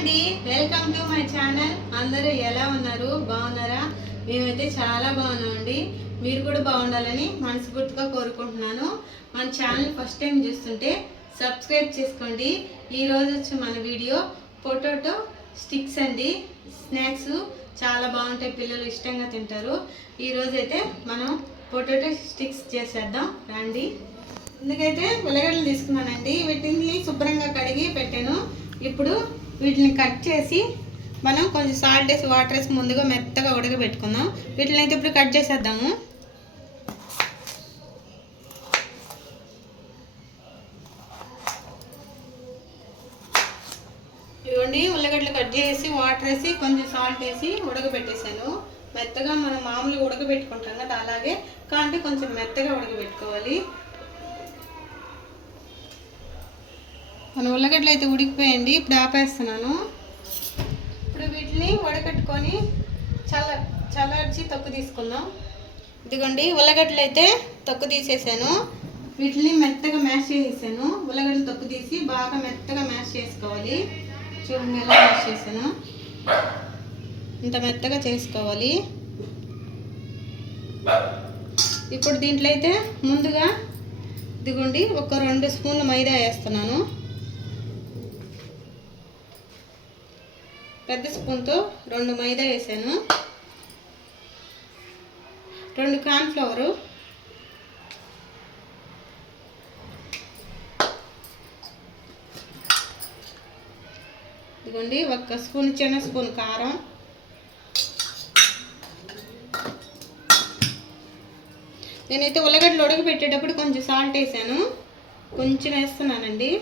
అండి, welcome to my channel. అందరూ ఎలా ఉన్నారు? బాగున్నారా? మేమైతే చాలా బాగున్నామండి. మీరు కూడా బాగుండాలని మనస్ఫూర్తిగా కోరుకుంటున్నాను. మన ఛానల్ ఫస్ట్ టైం చూస్తుంటే సబ్స్క్రైబ్ చేసుకోండి. ఈరోజు వచ్చి మన వీడియో పొటాటో స్టిక్స్ అండి. స్నాక్స్ చాలా బాగుంటాయి, పిల్లలు ఇష్టంగా తింటారు. ఈరోజు అయితే మనం పొటాటో స్టిక్స్ చేసేద్దాం రండి. అందుకైతే ఉల్లగడ్డలు తీసుకున్నానండి. వీటిని శుభ్రంగా కడిగి పెట్టాను. ఇప్పుడు వీటిని కట్ చేసి మనం కొంచెం సాల్ట్ వేసి వాటర్ వేసి ముందుగా మెత్తగా ఉడకబెట్టుకుందాం. వీటిని అయితే ఇప్పుడు కట్ చేసేద్దాము. ఇవ్వండి, ఉల్లగడ్డలు కట్ చేసి వాటర్ వేసి కొంచెం సాల్ట్ వేసి ఉడకబెట్టేసాను. మెత్తగా మనం మామూలుగా ఉడకబెట్టుకుంటాం కదా, అలాగే కానీ కొంచెం మెత్తగా ఉడకబెట్టుకోవాలి. మన ఉల్లగడ్డలు అయితే ఉడికిపోయండి. ఇప్పుడు ఆపేస్తున్నాను. ఇప్పుడు వీటిని వడకట్టుకొని చల్లార్చి తొక్కు తీసుకుందాం. ఇదిగోండి, ఉల్లగడ్డలు అయితే తొక్కు తీసేసాను. వీటిని మెత్తగా మ్యాష్ చేసేసాను. ఉల్లగడ్డలు తొక్కు తీసి బాగా మెత్తగా మ్యాష్ చేసుకోవాలి. చూడండి ఎలా మ్యాష్ చేసాను, ఇంత మెత్తగా చేసుకోవాలి. ఇప్పుడు దీంట్లో అయితే ముందుగా ఇదిగోండి ఒక 2 స్పూన్లు మైదా వేస్తున్నాను. పెద్ద స్పూన్తో 2 మైదా వేసాను. 2 కార్న్ఫ్లవరు, ఇదిగోండి 1 స్పూన్ చిన్న స్పూన్ కారం, నేనైతే ఉల్లగడ్డలు ఉడకబెట్టేటప్పుడు కొంచెం సాల్ట్ వేసాను, కొంచెం వేస్తున్నానండి.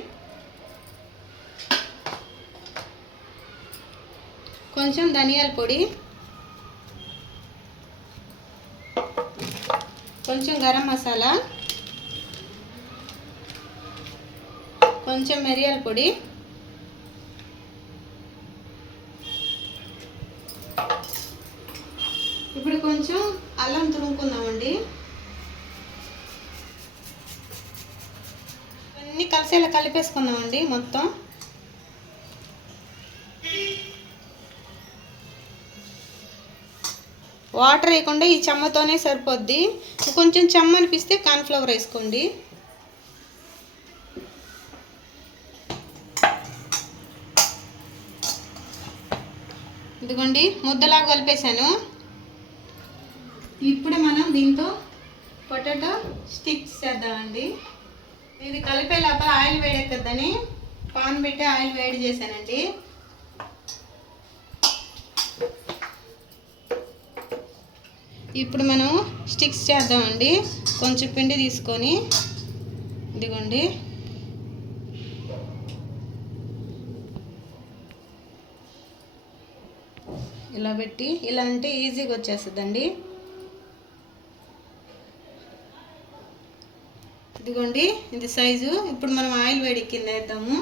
కొంచెం ధనియాల పొడి, కొంచెం గరం మసాలా, కొంచెం మిరియాల పొడి, ఇప్పుడు కొంచెం అల్లం తురుముకుందామండి. ఇవన్నీ కలిసేలా కలిపేసుకుందామండి మొత్తం. వాటర్ వేయకుండా ఈ చెమ్మతోనే సరిపోద్ది. కొంచెం చెమ్మ అనిపిస్తే కార్న్ఫ్లవర్ వేసుకోండి. ఇదిగోండి ముద్దలాగా కలిపేశాను. ఇప్పుడు మనం దీంతో పొటాటో స్టిక్స్ చేద్దామండి. ఇది కలిపే లోపల ఆయిల్ వేడెక్కద్దని పాన్ పెట్టి ఆయిల్ వేడి చేశానండి. ఇప్పుడు మనం స్టిక్స్ చేద్దామండి. కొంచెం పిండి తీసుకొని ఇదిగోండి ఇలా పెట్టి ఇలా అంటే ఈజీగా వచ్చేస్తుందండి. ఇదిగోండి ఇది సైజు. ఇప్పుడు మనం ఆయిల్ వేడెక్కింది వేద్దాము.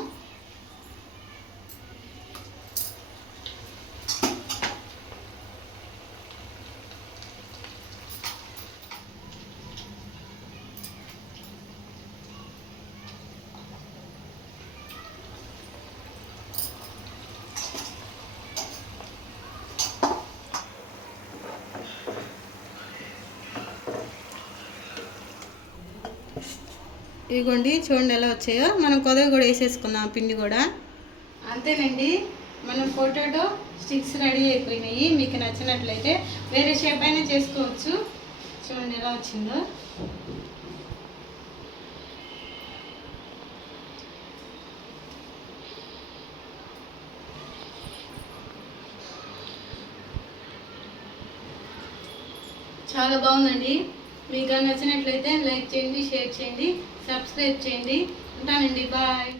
ఇదిగోండి చూడండి ఎలా వచ్చాయో. మనం కొద్దిగా కూడా వేసేసుకున్నాం పిండి కూడా. అంతేనండి, మనం పొటాటో స్టిక్స్ రెడీ అయిపోయినాయి. మీకు నచ్చినట్లయితే వేరే షేప్ అయినా చేసుకోవచ్చు. చూడండి ఎలా వచ్చిందో. చాలా బాగుందండి. మీకు నచ్చినట్లయితే లైక్ చేయండి, షేర్ చేయండి, సబ్స్క్రైబ్ చేయండి. ఉంటానండి, బాయ్.